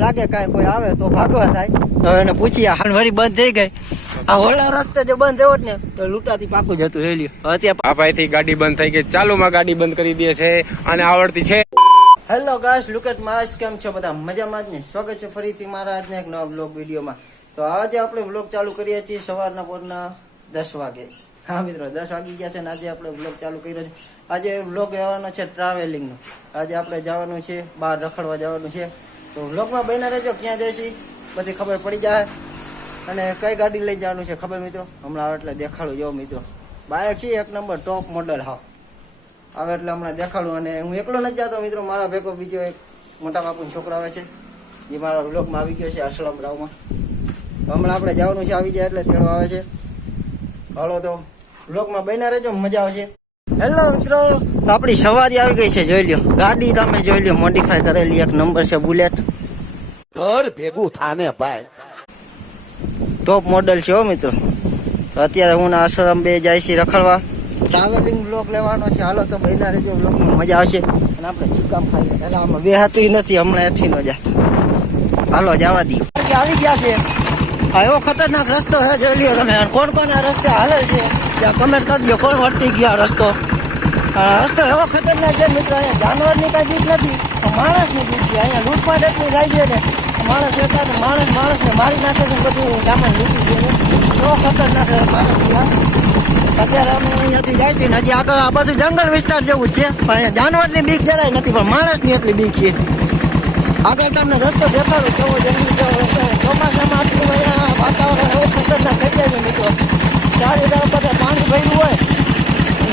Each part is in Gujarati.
લાગે કાંઈ કોઈ આવે તો ભાગવા થાય. હવે એને પૂછીએ હાલ વળી બંધ થઈ ગઈ. આ ઓલા રસ્તે જો બંધ થયો ને તો લૂંટાથી પાકું જતું હેલ્યું. અત્યારે આ ભાઈથી ગાડી બંધ થઈ ગઈ, ચાલુમાં ગાડી બંધ કરી દે છે અને આવડતી છે. Hello guys, look at my કેમ છો બધા મજામાં જ ને? સ્વાગત છે ફરીથી મારા આજના એક નવા બ્લોગ વિડીયોમાં. તો આજે આપણે બ્લોગ ચાલુ કરીએ છીએ સવારના પોરના 10 વાગે. હા મિત્રો, 10 વાગી ગયા છે ને આજે આપણે બ્લોગ ચાલુ કર્યો છે. આજે બ્લોગ જવાનો છે ટ્રાવેલિંગનો. આજે આપણે જવાનું છે બહાર રખડવા જવાનું છે. તો બ્લોગમાં બન્યા રહેજો, ક્યાં જાય છે બધી ખબર પડી જાય અને કઈ ગાડી લઈ જવાનું છે ખબર મિત્રો. હમણાં આવે એટલે દેખાડું. જો મિત્રો, બાઇક છે એક નંબર ટોપ મોડલ. હા આવે એટલે હમણાં દેખાડું. અને હું એકલો નથી જતો મિત્રો, મારા ભેગો બીજો એક મોટા બાપુનો છોકરો આવે છે, એ મારા બ્લોગમાં આવી ગયો છે અસલમ રાવમાં. હમણાં આપણે જવાનું છે, આવી જાય એટલે તેડો આવે છે. હાલો તો બ્લોગમાં બન્યા રહેજો, મજા આવશે. હેલો મિત્રો, આપણી સવારી આવી ગઈ છે. જોઈ લ્યો ગાડી, તમે જોઈ લ્યો મોડિફાઈ કરેલી એક નંબર છે બુલેટ. ઘર ભેગું થાને ભાઈ, ટોપ મોડલ છે હો મિત્રો. તો અત્યારે હું ના આશ્રમ બે જાય છે રખડવા. ટ્રાવેલિંગ બ્લોગ લેવાનો છે. હાલો તો બન્યા રહેજો, બ્લોગમાં મજા આવશે. અને આપણે ચીકામ ખાઈએ એટલે આમાં બે હાથું નથી, હમણાં એથી નો જાત. હાલો જવા દી. આવી ગયા છે. હા એવો ખતરનાક રસ્તો હે, જોઈ લ્યો તમે. કોણ કોણ આ રસ્તે હાલે છે ત્યાં કમેન્ટ કરી દો, કોણ વર્તી ગયા રસ્તો. રસ્તો એવો ખતરનાક છે મિત્રો. અહીંયા જાનવરની કાંઈ બીક નથી, માણસની બીક છે. અહીંયા લૂંટપાટ એટલી થાય છે ને, માણસ એકાદ માણસને મારી નાખે છે, બધું સામાન લૂંટી છે. એવો ખતરનાક માણસ. અત્યારે અમે અહીંયાથી જાય છે ને હજી આગળ આ બધું જંગલ વિસ્તાર જેવું છે, પણ અહીંયા જાનવરની બીક જરાય નથી, પણ માણસની એટલી બીક છે. આગળ તમને રસ્તો દેખાડું કેવો જંગલી જેવો રસ્તો. ચોમાસામાં આટલું અહીંયા વાતાવરણ એવું ખતરનાક થઈ જાય છે મિત્રો. ચારે તરફ બધા પાણી ભર્યું હોય,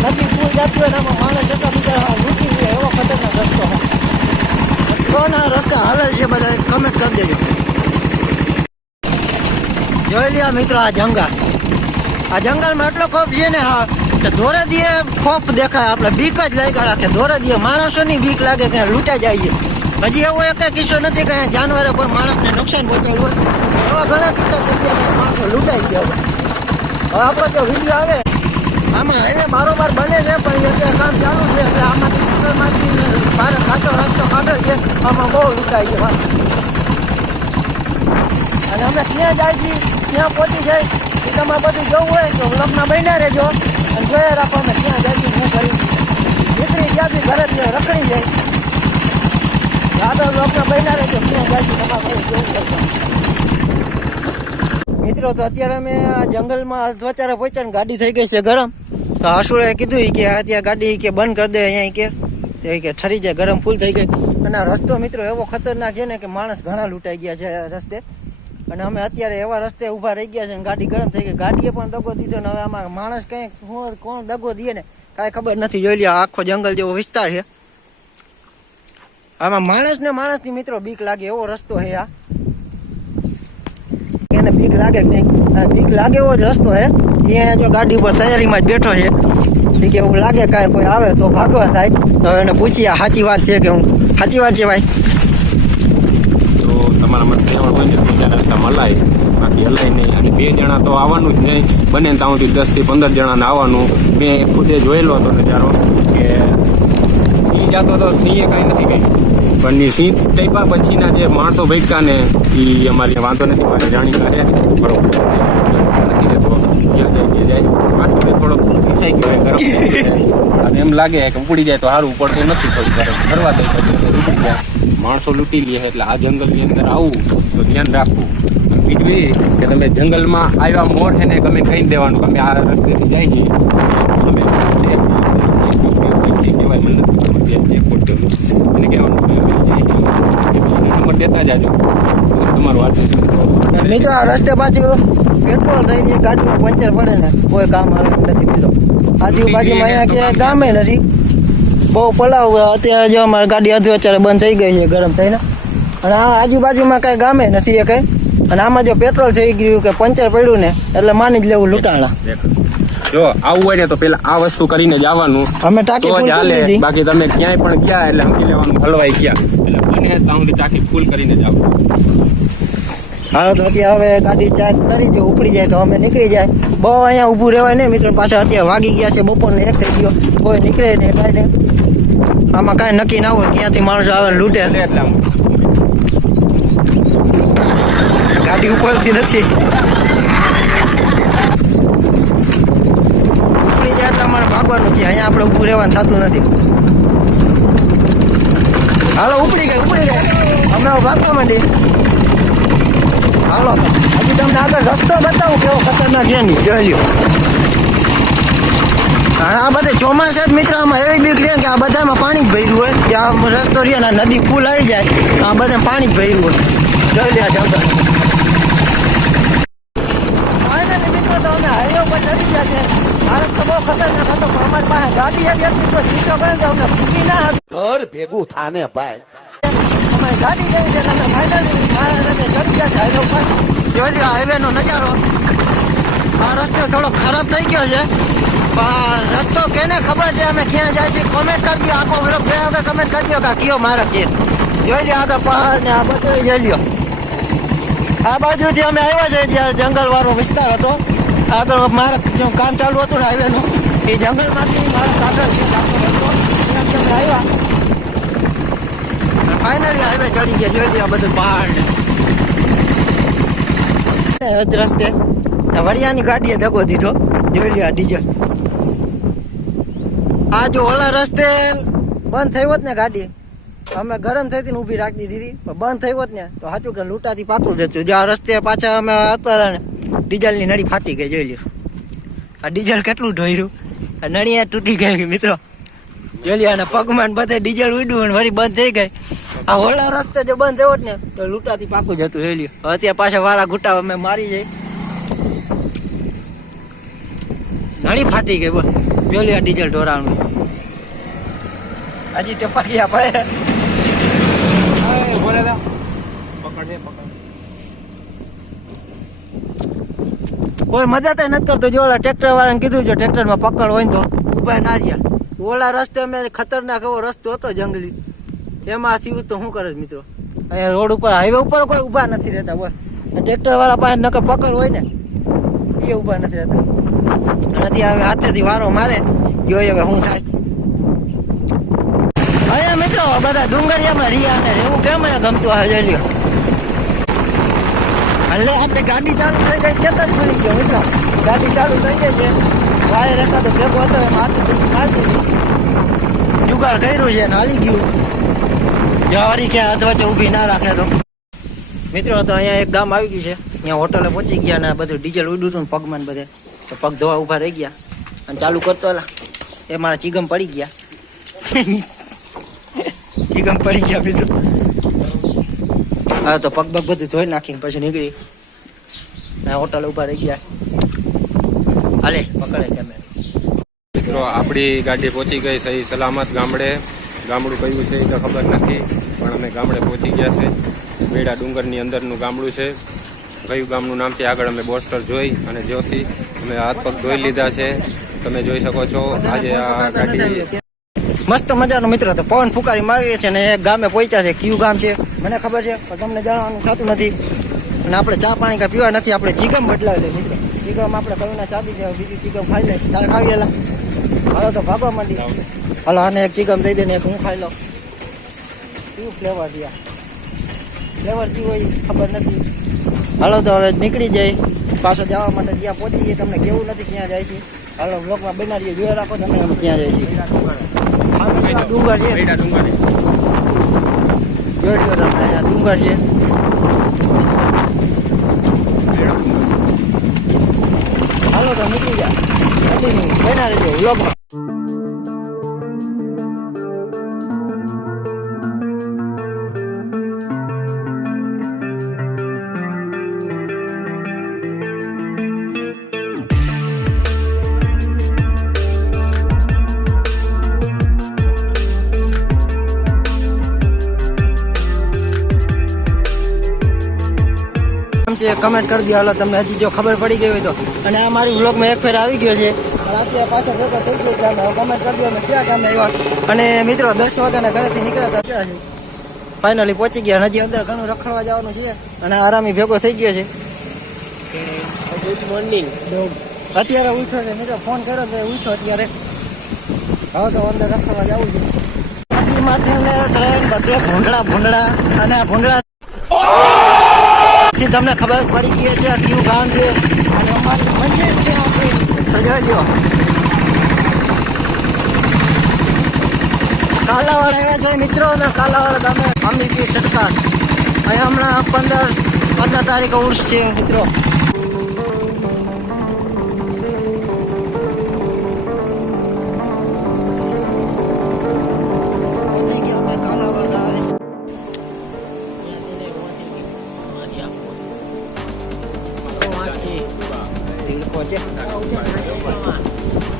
નદી પૂર જતી હોય ને આમાં માણસ જતા બીજા લૂંટી જાય, એવો ખતરનાક રસ્તો હોય. કોના રસ્તા હાલે છે બધા કમેન્ટ કરી દેજો. જોઈ લ્યા મિત્રો આ જંગલ. આ જંગલમાં એટલો ખોફ છે ને, હા કે ધોરે દીએ ખોફ દેખાય, આપણે બીક જ લાગ્યા રાખે. ધોરે દીએ માણસોની બીક લાગે કે લૂંટાઈ જાય. હજી એવો એક કિસ્સો નથી કે જાનવરે કોઈ માણસને નુકસાન પહોંચાડ્યું હોય. એવા ઘણા કિસ્સા જગ્યાએ માણસો લૂંટાઈ ગયા હોય. હવે આપણો જો વિડીયો આવે આમાં હાઈવે બારોબાર બને છે, પણ અત્યારે કામ ચાલુ છે એટલે આમાંથી જંગલમાંથી બહાર સાચો રસ્તો કાઢે છે. આમાં બહુ લૂંટાઈ છે વાત. અને અમે ક્યાં જાય છીએ, ક્યાં પહોંચી જાય એ તમારે બધું જોવું હોય તો બ્લોગમાં બન્યા રહેજો અને જોયા રાખો અમે ક્યાં જાય છે, શું કરી નીકળી ત્યાંથી ઘરે રખડી જાય. આગળ બ્લોગમાં બન્યા રહેજો, ક્યાં જાય છે તમારે જોવું પડશે મિત્રો. તો અત્યારે અમે આ જંગલમાં ત્વચારે પહોંચ્યા ને ગાડી થઈ ગઈ છે ગરમ. તો આશુરે કીધું કે અત્યારે ગાડી કે બંધ કરી દે અહીંયા કે ઠરી જાય, ગરમ ફૂલ થઈ ગઈ. અને આ રસ્તો મિત્રો એવો ખતરનાક છે ને કે માણસ ઘણા લૂંટાઈ ગયા છે આ રસ્તે. અને અમે અત્યારે એવા રસ્તે ઊભા રહી ગયા છે ને ગાડી ગરમ થઈ ગઈ. ગાડીએ પણ દગો દીધો ને હવે આમાં માણસ કંઈ કોણ દગો દે ને કાંઈ ખબર નથી. જોઈ લ્યો આખો જંગલ જેવો વિસ્તાર છે. આમાં માણસની મિત્રો બીક લાગે એવો રસ્તો છે આ. એને બીક લાગે કે નહીં, બીક લાગે એવો જ રસ્તો હે. અહીંયા જો ગાડી ઉપર તૈયારીમાં જ બેઠો છે કે એવું લાગે કાંઈ કોઈ આવે તો ભાગવા થાય. હવે એને પૂછીએ સાચી વાત છે કે હું સાચી વાત છે ભાઈ. તો તમારા મને તહેવાર હોય ને બીજા રસ્તા મલાય, બાકી હલાય નહીં. અને 2 જણા તો આવવાનું જ નહીં, બને ત્યાં સુધી 10 થી 15 જણાને આવવાનું. મેં ખુદે જોયેલો હતો નજારો કે સિંહ જતો તો સિંહે કાંઈ નથી કહ્યું, પણ સિંહ ટાઈપા પછીના જે માણસો ભેગા ને એ અમારી વાંધો નથી, મારે જાણી કરે બરોબર નથી રહેતો. ત્યાં જાય પાછું થોડોક પીસાઈ ગયો ગરમ અને એમ લાગે કે ઉપડી જાય તો સારું, પડતું નથી. થોડું ગરમ કરવા દે ઉતરી જાય, માણસો લૂંટી લે. એટલે આ જંગલની અંદર આવું તો ધ્યાન રાખવું. બીજું કે તમે જંગલમાં આવ્યા મોર છે ને ગમે કહી દેવાનું કે અમે આ રસ્તેથી જાય છીએ, અમે કહેવાય મને નથી એરપોર્ટ જવું અને કહેવાનું નંબર દેતા જાજો તમારું વાત મિત્રો. આ રસ્તે પાછું પેટ્રોલ થઈ જાય, ગાડીમાં પંચર પડે ને કોઈ કામ આવે નથી મિત્રો. આજુબાજુમાં અહીંયા ક્યાંય ગામે નથી, બહુ પલાવ. અત્યારે જો અમારી ગાડી અધુ અત્યારે બંધ થઈ ગઈ છે ગરમ થઈને. અને આ આજુબાજુમાં કાંઈ ગામે નથી એ કંઈ. અને આમાં જો પેટ્રોલ થઈ ગયું કે પંચર પડ્યું ને એટલે માની જ લેવું લૂંટાણા. જો આવું હોય ને તો પેલા આ વસ્તુ કરીને જ આવવાનું. અમે ટાંકી ફૂલ કરી લીધી. બાકી તમે ક્યાંય પણ ગયા એટલે સમજી લેવાનું હલવાઈ ગયા, એટલે બને ત્યાં સુધી ટાંકી ફૂલ કરીને જ આવવાનું. હા તો અત્યારે હવે ગાડી ચાર્જ કરી દો, ઉપડી જાય તો અમે નીકળી જાય. બહુ અહીંયા ઊભું રહેવાય નહીં મિત્રો. પાછા અત્યારે વાગી ગયા છે બપોરને 1 થઈ ગયો, કોઈ નીકળે નહીં કાંઈ નહીં. આમાં કાંઈ નક્કી ના હોય ક્યાંથી માણસો આવે લૂંટે. એટલે ગાડી ઉપડતી નથી. ઉપડી જાય એટલે અમારે ભાગવાનું છે. અહીંયા આપણે ઊભું રહેવાનું થતું નથી. હાલો ઉપડી ગઈ. અમે ભાગવા માંડી. હાલો હજી તમને આગળ રસ્તો બતાવું કેવો ખતરનાક છે નહીં. જોઈ લ્યો. આ બધે ચોમાસા જ મિત્ર આમાં એવી બીક રહે કે આ બધામાં પાણી જ ભર્યું હોય. ત્યાં રસ્તો રહે ને નદી ફૂલ આવી જાય આ બધા પાણી જ ભર્યું હોય. જોઈ લે જંગલ. મિત્રો તો અમે હાઈવે પર ચડી ગયા છે. મારે તો બહુ ખતરનાક હતો પણ અમારી પાસે ગાડી હતી તો શીશો કરે તો અમને ફૂટી ના હતું. ઘર ભેગું થાને ભાઈ. અમારી ગાડી જેવી છે તમે ફાઇનલી ચડી ગયા છે હાઈવે ઉપર. જોઈ લો હાઈવે નો નજારો. આ રસ્તો થોડો ખરાબ થઈ ગયો છે. રસ્તો કેને ખબર છે અમે ક્યાં જાય છે કોમેન્ટ કરી દો. આખો વ્લોગ જોયા વગર કમેન્ટ કરી દો કે કયો માર્ગ છે. જોઈ લો આગળ પહાડ ને આ બધું જોઈ લો. આ બાજુથી અમે આવ્યા છે જ્યાં જંગલ વાળો વિસ્તાર હતો. આગળ માર્ગ જો કામ ચાલુ હતું ને હાઈવે નું એ જંગલમાંથી માર્ગ આગળ અમે આવ્યા. ફાઇનલી હાઈવે ચડી ગયા. જોઈ લો બધું પહાડ ને રસ્તે વરિયાની ગાડીએ દગો દીધો. જોઈ લો આ ડીઝલ. આ જો ઓલા રસ્તે બંધ થઈ હોત ને ગાડી અમે ગરમ થઈ હતી ને ઊભી રાખી દીધી પણ બંધ થઈ હોત ને તો સાચું કે લૂંટાથી પાકું જતું. જો આ રસ્તે પાછા અમે હતા ને ડીઝલની નળી ફાટી ગઈ. જોઈ લો આ ડીઝલ કેટલું ઢોર્યું. આ નળી તૂટી ગઈ મિત્રો. જોઈ લો અને પગમાં બધે ડીઝલ ઉડ્યું ને વળી બંધ થઈ ગઈ. આ ઓલા રસ્તે જો બંધ થયો ને તો લૂંટાથી પાકું જતું. જોઈ લો અત્યારે પાછા વાળા ઘૂંટા અમે મારી જઈ. નળી ફાટી ગઈ બોલ. જોઈ લો આ ડીઝલ ઢોરાણું હજી ટપકિયા પડે. કોઈ મદદ નથી કરતો. જો ઓલા ટ્રેક્ટર વાળાને કીધું છે ટ્રેક્ટરમાં પકડ હોય ને તો ઉભા ના રહ્યા. ઓલા રસ્તે અમે ખતરનાક એવો રસ્તો હતો જંગલી એમાં થયું તો શું કરે મિત્રો. અહીંયા રોડ ઉપર હાઈવે ઉપર કોઈ ઊભા નથી રહેતા. બોલ ટ્રેક્ટર વાળા પાસે નકર પકડ હોય ને એ ઊભા નથી રહેતા. નથી હવે હાથેથી વારો મારે. જોઈએ હવે શું થાય. અહીંયા મિત્રો બધા ડુંગરિયામાં રહ્યા ને એવું કેમ અહીંયા ગમતું આવે. જોઈ લ્યો એટલે આપણે ગાડી ચાલુ થઈ ગઈ ખેતર મળી ગયો મિત્રો. ગાડી ચાલુ થઈ ગઈ છે. વારે રહેતા તો ભેગો હતો એમાં મારતી જુગાડ કર્યું છે ને હાલી ગયું. જવારી ક્યાં અથવા ઊભી ના રાખે તો મિત્રો. તો અહીંયા એક ગામ આવી ગયું છે. અહીંયા હોટલે પહોંચી ગયા ને બધું ડીઝલ ઉડ્યું હતું ને પગમાં ને બધે તો પગ ધોવા ઊભા રહી ગયા અને ચાલુ કરતો એલા એ મારા ચીગમ પડી ગયા. ચીગમ પડી ગયા મિત્રો. હા તો પગ બગ બધું ધોઈ નાખીને પછી નીકળી હોટલ ઉભા રહી ગયા. હાલે પકડે કેમેરા. મિત્રો આપણી ગાડી પહોંચી ગઈ સહી સલામત ગામડે. ગામડું કયું છે એ તો ખબર નથી પણ અમે ગામડે પહોંચી ગયા છે. બેડા ડુંગરની અંદરનું ગામડું છે. કયું ગામનું નામ છે આગળ અમે પોસ્ટર જોઈ અને જોશી અમે હાથ પગ ધોઈ લીધા છે. તમે જોઈ શકો છો આજે આ ગાડી મસ્ત મજાનો મિત્ર તો પવન ફુકારી માગે છે ને એક ગામે પહોંચ્યા છે. કયું ગામ છે મને ખબર છે પણ તમને જાણવાનું થતું નથી. અને આપણે ચા પાણી કાંઈ પીવા નથી. આપણે ચીગમ બદલાવી લે મિત્ર. ચીગમ આપણે કવિના ચાપી જાય બીજી ચીગમ ખાઈ લે. તારે ખાવી એલા હાલો તો ભાગવા માંડી. હાલો આને એક ચીગમ દઈ દે ને એક હું ખાઈ લઉં. કયું ફ્લેવર છે ફ્લેવર કયું હોય ખબર નથી. હાલો તો હવે નીકળી જાય પાછો જવા માટે. જ્યાં પહોંચી જઈએ તમને કેવું નથી ક્યાં જાય છે. હાલો બ્લોકમાં બનાવીએ જોઈ રાખો તમે અમે ક્યાં જાય છે. ડુંગર છે જોઈ લો તમે અહીંયા ડુંગર છે. હાલો તો નીકળી જાય. કન્ટિન્યુ બના રહેજો બ્લોગમાં. કમેન્ટ કરી દો. હાલો તમને હજી જો ખબર પડી ગઈ હોય તો. અને આ મારી વ્લોગમાં એક ફેર આવી ગયો છે. રાત્રે પાછળ ભેગો થઈ ગયો એટલે અમે કમેન્ટ કરી દો અમે ક્યાં ગામે આવ્યા. અને મિત્રો 10 વાગ્યાના ઘરેથી નીકળ્યા હતા. ફાઇનલી પહોંચી ગયા. હજી અંદર ઘણું રખડવા જવાનું છે. અને આરામી ભેગો થઈ ગયો છે. Good morning. અત્યારે ઉઠો છે મિત્રો. ફોન કર્યો તો ઉઠો અત્યારે. હવે તો અંદર રખડવા જવું છે. નદીમાંથી ને ટ્રેન બધે ભૂંડળા અને આ ભૂંડળા નામથી તમને ખબર પડી ગઈ છે કયું ગામ છે અને અમારી મંજિલ ક્યાં હતી તો જોઈ લો. કાલાવાડ આવ્યા છે મિત્રો અને કાલાવાડ ગામે અમીપી સરકાર અહીંયા હમણાં 15 તારીખે ઉર્સ છે મિત્રો. પહોંચી ગયા અમે કાલાવાડ ગામે. તીડકો છે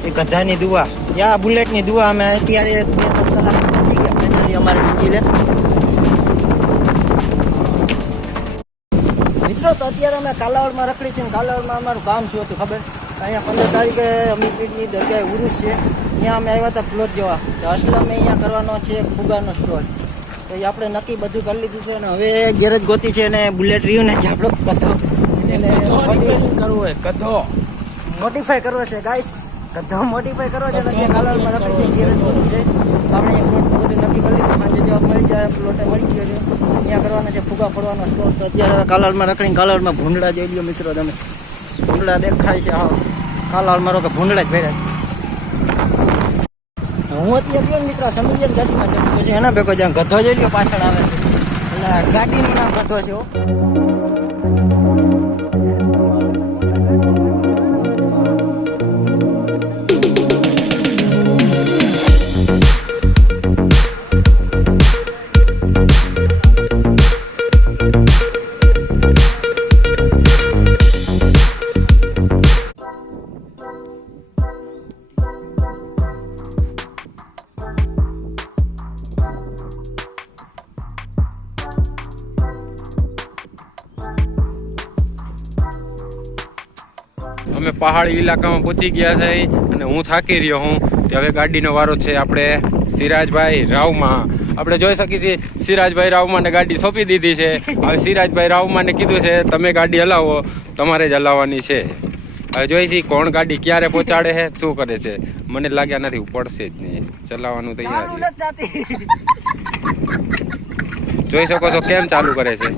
એ ગધાની દુઆ યા બુલેટની દુઆ અમે અત્યારે 2-3 કલાક પહોંચી ગયા ફાઇનલી અમારે મંજિલે. મિત્રો તો અત્યારે અમે કાલાવડમાં રખડી છે ને કાલાવડમાં અમારું કામ શું હતું ખબર? અહીંયા 15 તારીખે અમીપીની જગ્યાએ ઉરુસ છે ત્યાં અમે આવ્યા હતા પ્લોટ જોવા. તો અસલ અમે અહીંયા કરવાનો છે ફુગાનો સ્ટોલ. તો એ આપણે નક્કી બધું કરી લીધું છે અને હવે ગેરેજ ગોતી છે અને બુલેટ રહ્યું ને જે આપણો ગધો મોડિફાઈ કરવો છે ગાઈસ. ગધો મોડિફાઈ કરવો છે અને ત્યાં કાલાવડમાં રખડી છે ગેરેજ ગોતી છે. તો આપણે અહીંયા પ્લોટ બધું નક્કી કરી લીધું. સાંજે જવાબ મળી જાય પ્લોટે મળી ગયો છે. અહીંયા કરવાનો છે ફુગા ફોડવાનો સ્ટોર. તો અત્યારે કાલાવડમાં રખડીને કાલાવડમાં ભૂંડડા જોઈ લ્યો મિત્રો તમે. ભૂંડડા દેખાય છે હા કાલાવડમાં કે ભૂંડડા જ ભર્યા. હું અત્યારે ગયો ને મિત્રો સમીજન ગાડીમાં જતો છે એના ભેગો જ્યાં ગધો જોઈ લ્યો પાછળ આવે છે એટલે ગાડીનું નામ ગધો છે હો. અમે પહાડી ઇલાકામાં પહોંચી ગયા છે અને હું થાકી રહ્યો હું. તે હવે ગાડીનો વારો છે આપણે સિરાજભાઈ રાવમાં. આપણે જોઈ શકીએ છીએ સિરાજભાઈ રાવમાને ગાડી સોંપી દીધી છે. હવે સિરાજભાઈ રાવમાને કીધું છે તમે ગાડી હલાવો, તમારે જ હલાવવાની છે. હવે જોઈશી કોણ ગાડી ક્યારે પહોંચાડે છે શું કરે છે. મને લાગ્યા નથી પડશે જ નહીં, ચલાવવાનું તૈયાર. જોઈ શકો છો કેમ ચાલુ કરે છે.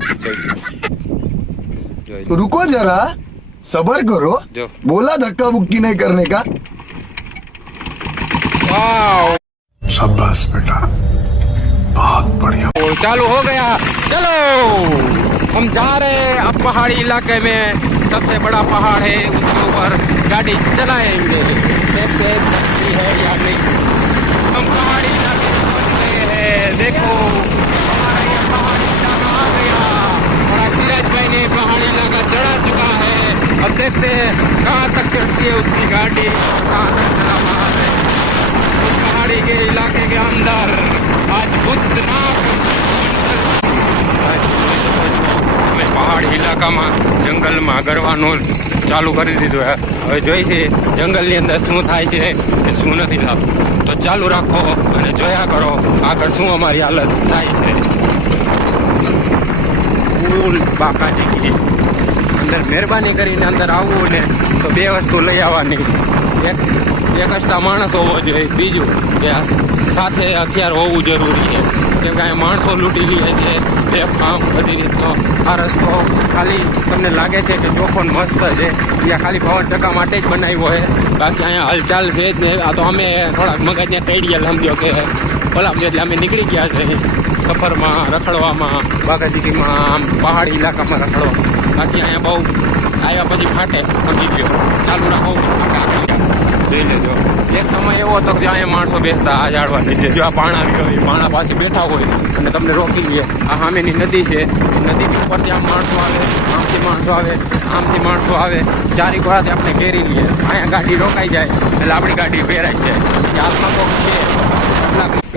જોઈ रुको जरा सबर करो जो बोला धक्का बुक्की नहीं करने का वाव शाबाश बेटा बहुत बढ़िया चालू हो गया. चलो हम जा रहे हैं अब पहाड़ी इलाके में. सबसे बड़ा पहाड़ है उसके ऊपर गाड़ी चलाएंगे. देखते हैं सकती है या नहीं. हम पहाड़ी इलाके में पहुंच गए हैं. देखो हमारा ये पहाड़ी इलाका आ गया और सिराज भाई ने पहाड़ी इलाका चढ़ा चुका है. अब देखते हैं कहाँ तक चलती है उसकी गाड़ी, कहाँ तक चला वहाँ है उस पहाड़ी के इलाके के अंदर. आज भूतनाथ અમે પહાડી ઇલાકામાં જંગલમાં ગરવાનું ચાલુ કરી દીધું છે. હવે જોઈ છે જંગલની અંદર શું થાય છે અને શું નથી થતું. તો ચાલુ રાખો અને જોયા કરો આગળ શું અમારી હાલત થાય છે. ફૂલ બાકાજી અંદર મહેરબાની કરીને અંદર આવવું ને તો 2 વસ્તુ લઈ આવવાની. એક એકસ્ટા માણસ હોવો જોઈએ, બીજું કે સાથે હથિયાર હોવું જરૂરી છે. કેમ કે અહીંયા માણસો લૂંટી લે છે બેફામ બધી રીતનો. આ રસ્તો ખાલી તમને લાગે છે કે ચોખ્ખો ને મસ્ત છે, ત્યાં ખાલી પવન ચક્કા માટે જ બનાવ્યો છે. બાકી અહીંયા હલચાલ છે જ નહીં. આ તો અમે થોડાક મગજને તેડીએ સમજો કે ઓલા એટલે અમે નીકળી ગયા છે સફરમાં, રખડવામાં, બાગાજીમાં, આમ પહાડી ઇલાકામાં રખડવામાં. બાકી અહીંયા બહુ આવ્યા પછી ફાટે સમજી ગયો. ચાલુ રાખો જોઈ લેજો. એક સમય એવો હતો કે અહીંયા માણસો બેસતા આ ઝાડવા નીચે. જો આ પાણા આવી હોય પાણા પાસે બેઠા હોય અને તમને રોકી લે. આ સામેની નદી છે, નદી ઉપરથી આમ માણસો આવે, આમથી માણસો આવે, આમથી માણસો આવે, ચારેક વાળાથી આપણે ઘેરી લઈએ. અહીંયા ગાડી રોકાઈ જાય એટલે આપણી ગાડી ફેરાઈ જાય. હાલમાં તો છે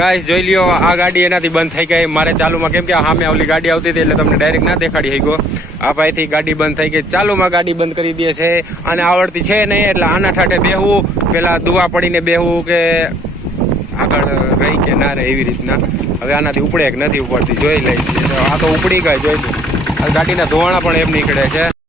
ગાઈસ જોઈ લ્યો આ ગાડી એનાથી બંધ થઈ ગઈ મારે ચાલુમાં. કેમ કે સામે ઓલી ગાડી આવતી હતી એટલે તમને ડાયરેક્ટ ના દેખાડી શક્યો. આ ભાઈથી ગાડી બંધ થઈ ગઈ. ચાલુમાં ગાડી બંધ કરી દે છે. આને આવડતી છે નહીં એટલે આના ઠાઠે બેહવું, પેલા દુવા પડીને બેહવું કે આગળ રહી કે ના રહે એવી રીતના. હવે આનાથી ઉપડે કે નથી ઉપડતી જોઈ લઈશ. આ તો ઉપડી ગઈ જોઈ. આ ગાડીના ધોવાણા પણ એમ નીકળે છે.